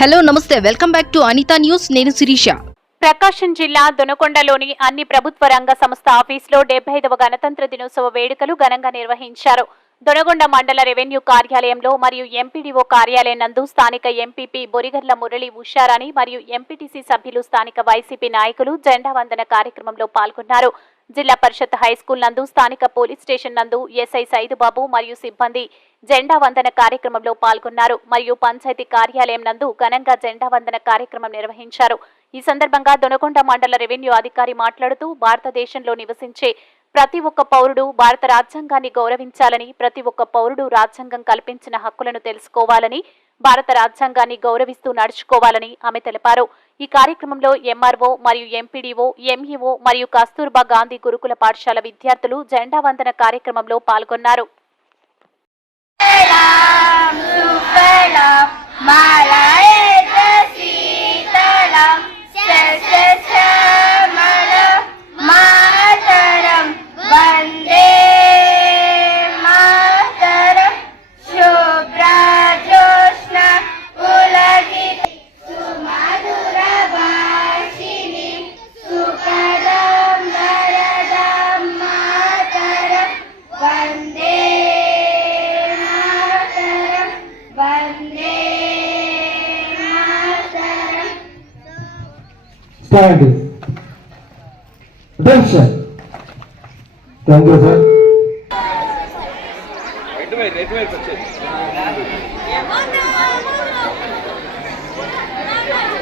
Hello నమస్తే. Welcome back to Anitha news. నేను శిరీష. ప్రకాశం జిల్లా దొనకొండలోని అన్ని ప్రభుత్వ రంగ సంస్థ ఆఫీసులో డెబ్బై ఐదవ గణతంత్ర దినోత్సవ వేడుకలు ఘనంగా నిర్వహించారు. దొనగొండ మండల రెవెన్యూ కార్యాలయంలో మరియు ఎంపీడీఓ కార్యాలయం నందు స్థానిక ఎంపీపీ బొరిగర్ల మురళి ఉషారాణి మరియు ఎంపీటీసీ సభ్యులు స్థానిక వైసీపీ నాయకులు జెండా వందన కార్యక్రమంలో పాల్గొన్నారు. జిల్లా పరిషత్ హైస్కూల్ నందు స్థానిక పోలీస్ స్టేషన్ నందు ఎస్ఐ సైదుబాబు మరియు సిబ్బంది జెండా వందన కార్యక్రమంలో పాల్గొన్నారు. మరియు పంచాయతీ కార్యాలయం నందు ఘనంగా జెండా వందన కార్యక్రమం నిర్వహించారు. ఈ సందర్భంగా దొనకొండ మండల రెవెన్యూ అధికారి మాట్లాడుతూ భారతదేశంలో నివసించే ప్రతి ఒక్క పౌరుడు భారత రాజ్యాంగాన్ని గౌరవించాలని ప్రతి ఒక్క పౌరుడు రాజ్యాంగం కల్పించిన హక్కులను తెలుసుకోవాలని భారత రాజ్యాంగాన్ని గౌరవిస్తూ నడుచుకోవాలని ఆమె తెలిపారు. ఈ కార్యక్రమంలో ఎంఆర్ఓ మరియు ఎంపీడీఓ ఎంఈఓ మరియు కస్తూర్బా గాంధీ గురుకుల పాఠశాల విద్యార్థులు జెండా వందన కార్యక్రమంలో పాల్గొన్నారు. Stand. Attention. Thank you, sir. Salute.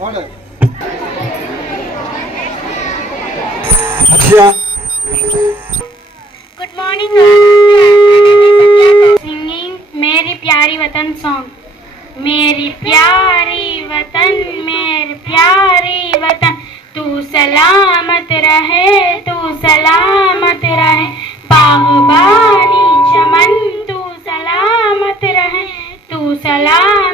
Good morning singing मेरी प्यारी वतन सॉन्ग मेरी प्यारी वतन मेरी प्यारी वतन तू सलामत रहे तू सलामत रहे बागबानी चमन तू सलामत रहे तू सलाम